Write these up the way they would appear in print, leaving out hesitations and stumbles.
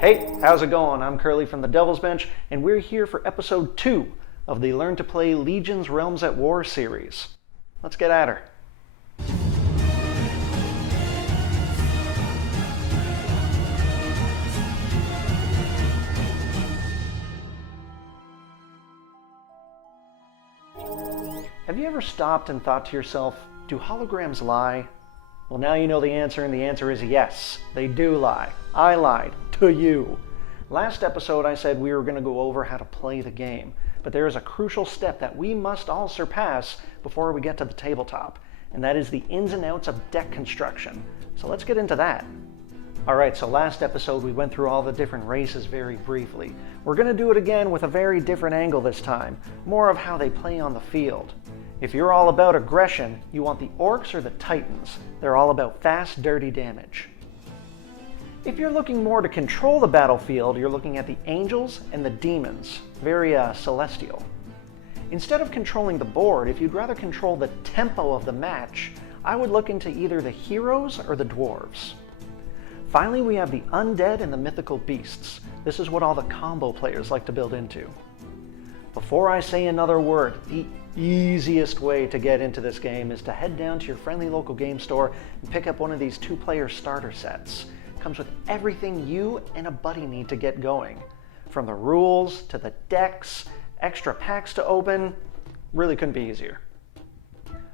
Hey, how's it going? I'm Curly from the Devil's Bench, and we're here for episode 2 of the Learn to Play Legions Realms at War series. Let's get at her. Have you ever stopped and thought to yourself, do holograms lie? Well, now you know the answer, and the answer is yes, they do lie. I lied to you. Last episode I said we were going to go over how to play the game, but there is a crucial step that we must all surpass before we get to the tabletop, and that is the ins and outs of deck construction. So let's get into that. Alright, so last episode we went through all the different races very briefly. We're going to do it again with a very different angle this time, more of how they play on the field. If you're all about aggression, you want the orcs or the titans. They're all about fast, dirty damage. If you're looking more to control the battlefield, you're looking at the angels and the demons, very celestial. Instead of controlling the board, if you'd rather control the tempo of the match, I would look into either the heroes or the dwarves. Finally, we have the undead and the mythical beasts. This is what all the combo players like to build into. Before I say another word, the easiest way to get into this game is to head down to your friendly local game store and pick up one of these 2-player starter sets. It comes with everything you and a buddy need to get going. From the rules to the decks, extra packs to open, really couldn't be easier.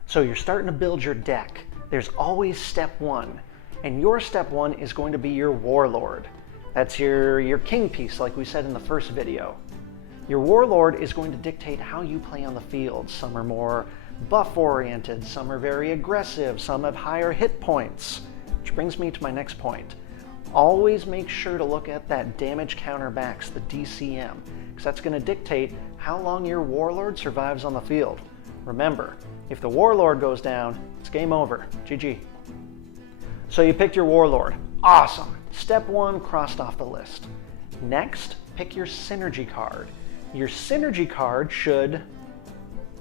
So you're starting to build your deck. There's always step 1, and your step 1 is going to be your warlord. That's your king piece, like we said in the first video. Your warlord is going to dictate how you play on the field. Some are more buff-oriented, some are very aggressive, some have higher hit points. Which brings me to my next point. Always make sure to look at that damage counter max, the DCM, because that's going to dictate how long your warlord survives on the field. Remember, if the warlord goes down, it's game over. GG. So you picked your warlord. Awesome. Step 1 crossed off the list. Next, pick your synergy card. Your synergy card should,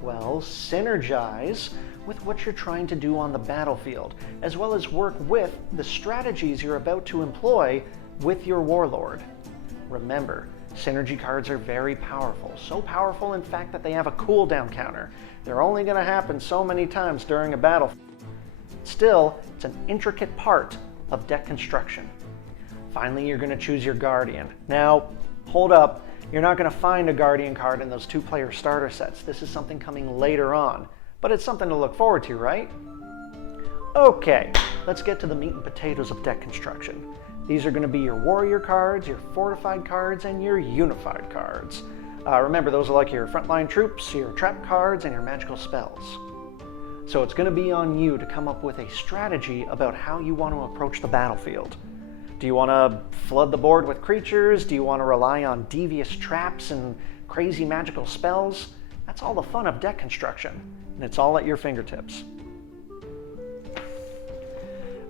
well, synergize with what you're trying to do on the battlefield, as well as work with the strategies you're about to employ with your warlord. Remember, synergy cards are very powerful. So powerful, in fact, that they have a cooldown counter. They're only going to happen so many times during a battle. Still, it's an intricate part of deck construction. Finally, you're going to choose your guardian. Now, hold up. You're not going to find a guardian card in those 2-player starter sets. This is something coming later on, but it's something to look forward to, right? Okay, let's get to the meat and potatoes of deck construction. These are going to be your warrior cards, your fortified cards, and your unified cards. Remember, those are like your frontline troops, your trap cards, and your magical spells. So it's going to be on you to come up with a strategy about how you want to approach the battlefield. Do you want to flood the board with creatures? Do you want to rely on devious traps and crazy magical spells? That's all the fun of deck construction, and it's all at your fingertips.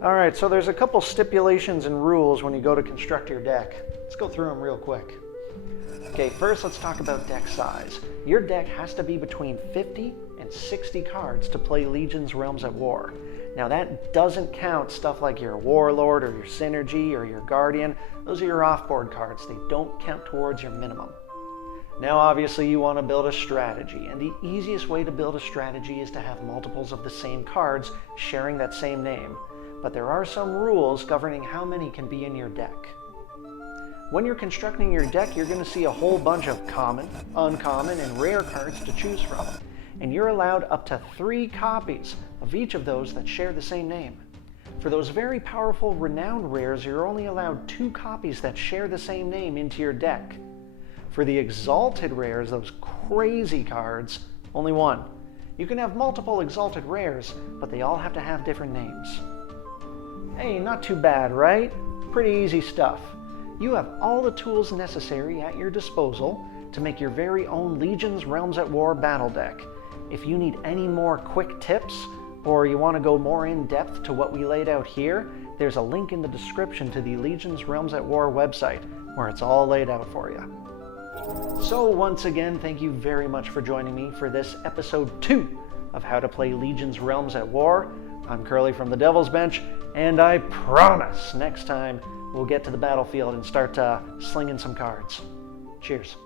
Alright, so there's a couple stipulations and rules when you go to construct your deck. Let's go through them real quick. Okay, first let's talk about deck size. Your deck has to be between 50 and 60 cards to play Legions Realms at War. Now that doesn't count stuff like your warlord or your synergy or your guardian. Those are your off-board cards. They don't count towards your minimum. Now obviously you want to build a strategy, and the easiest way to build a strategy is to have multiples of the same cards sharing that same name. But there are some rules governing how many can be in your deck. When you're constructing your deck, you're going to see a whole bunch of common, uncommon, and rare cards to choose from. And you're allowed up to 3 copies of each of those that share the same name. For those very powerful renowned rares, you're only allowed 2 copies that share the same name into your deck. For the exalted rares, those crazy cards, only 1. You can have multiple exalted rares, but they all have to have different names. Hey, not too bad, right? Pretty easy stuff. You have all the tools necessary at your disposal to make your very own Legions Realms at War battle deck. If you need any more quick tips, or you want to go more in depth to what we laid out here, there's a link in the description to the Legions Realms at War website, where it's all laid out for you. So once again, thank you very much for joining me for this episode 2 of How to Play Legions Realms at War. I'm Curly from the Devil's Bench, and I promise next time we'll get to the battlefield and start slinging some cards. Cheers.